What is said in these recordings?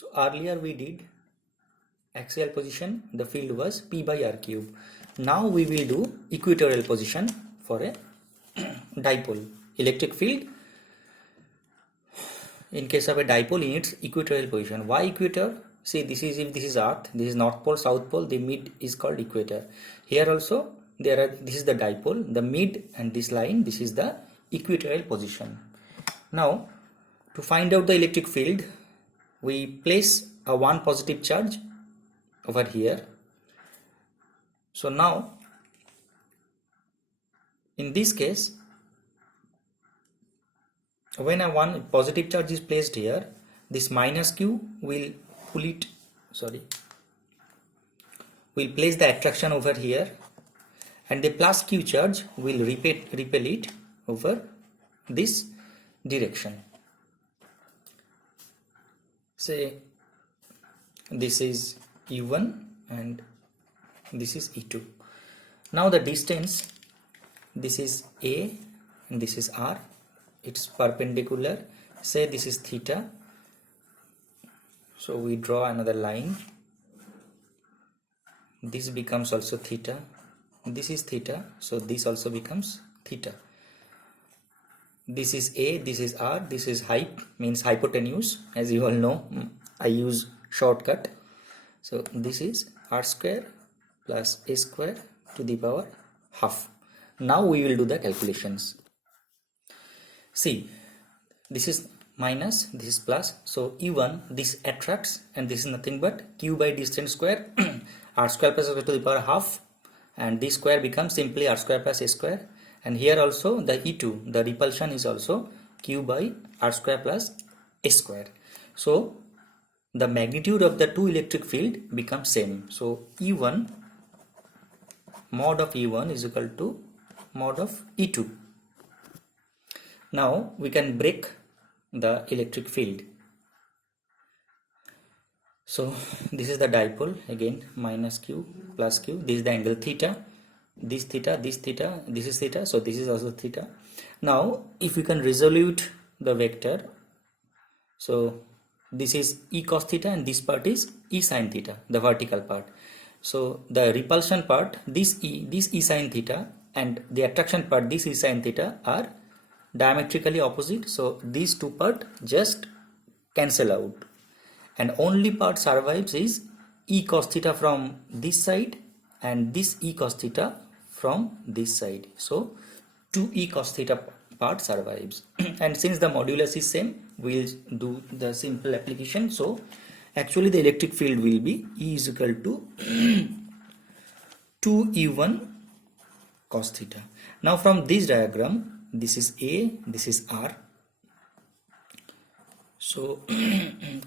So earlier we did axial position, the field was P by R cube. Now we will do equatorial position for a dipole. Electric field in case of a dipole in its equatorial position. Why equator? See, this is, if this is Earth, this is North Pole, South Pole, the mid is called equator. Here also this is the dipole, the mid and this line, this is the equatorial position. Now to find out the electric field, we place a one positive charge over here. So now in this case, when a one positive charge is placed here, this minus q will will place the attraction over here, and the plus q charge will repel it over this direction. Say this is E1 and this is E2. Now the distance, this is A and this is R, it's perpendicular. Say this is theta, so we draw another line. This becomes also theta, this is theta, so this also becomes theta. This is A, this is R, this is height, means hypotenuse. As you all know, I use shortcut. So this is R square plus A square to the power half. Now we will do the calculations. See, this is minus, this is plus. So E1, this attracts, and this is nothing but q by distance square R square plus A square to the power half, and this square becomes simply R square plus A square. And here also the E2, the repulsion is also q by R square plus A square. So the magnitude of the two electric field becomes same. So E1, mod of E1 is equal to mod of E2. Now we can break the electric field. So this is the dipole, again minus q plus q, this is the angle theta, this theta, this theta, this is theta, so this is also theta. Now if we can resolute the vector, so this is E cos theta and this part is E sin theta, the vertical part. So the repulsion part, this E sin theta, and the attraction part, this E sin theta, are diametrically opposite. So these two parts just cancel out, and only part survives is E cos theta from this side and this E cos theta from this side. So 2 E cos theta part survives. And since the modulus is same, we'll do the simple application. So actually the electric field will be E is equal to 2E1 cos theta. Now from this diagram, this is A, this is R. So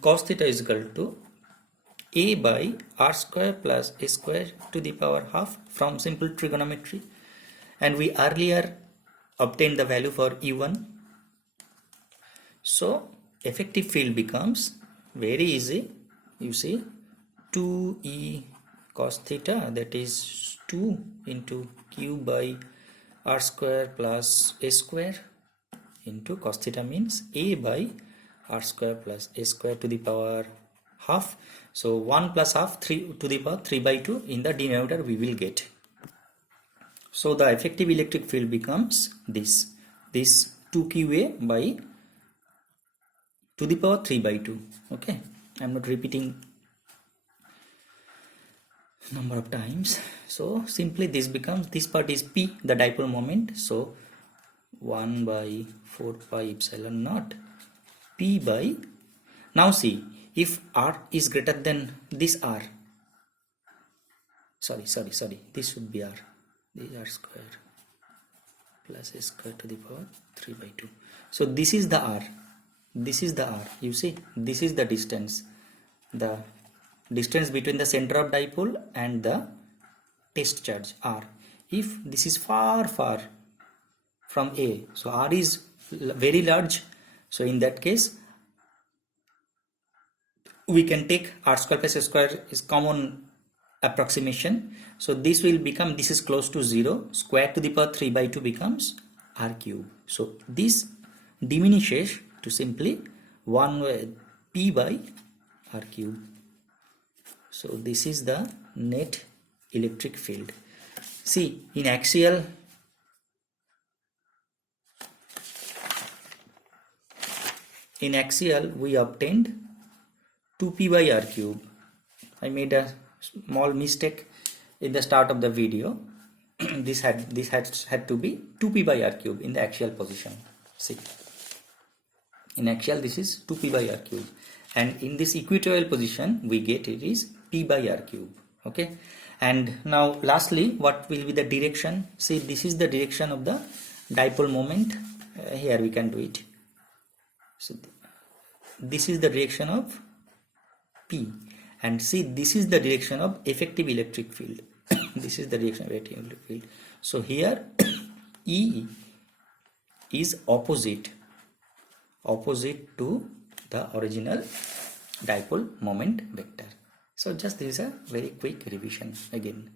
cos theta is equal to A by R square plus A square to the power half from simple trigonometry. And we earlier obtained the value for E1. So effective field becomes very easy. You see, 2E cos theta, that is 2 into q by R square plus A square into cos theta means A by R square plus A square to the power half. So 1 plus half, 3 to the power 3 by 2 in the denominator we will get. So the effective electric field becomes this 2qa by to the power 3 by 2. Okay, I am not repeating number of times. So simply this becomes, this part is P, the dipole moment. So 1 by 4 pi epsilon naught P by, now see, if R is greater than this R, sorry, this should be R, this is R square plus A square to the power 3 by 2. So this is the R, this is the R, you see, this is the distance between the center of dipole and the test charge R. If this is far from A, so R is very large, so in that case we can take R square plus A square is common approximation. So this will become, this is close to 0, square to the power 3 by 2 becomes R cube. So this diminishes to simply 1 P by r cube. So this is the net electric field. See, in axial we obtained 2p by r cube. I made a small mistake in the start of the video. this had to be 2p by r cube in the axial position. See, in axial this is 2p by r cube, and in this equatorial position we get it is p by r cube. Okay, and now lastly, what will be the direction? See, this is the direction of the dipole moment. Here we can do it. So this is the direction of P, and see, this is the direction of effective electric field. This is the direction of effective electric field. So here E is opposite to the original dipole moment vector. So just this is a very quick revision again.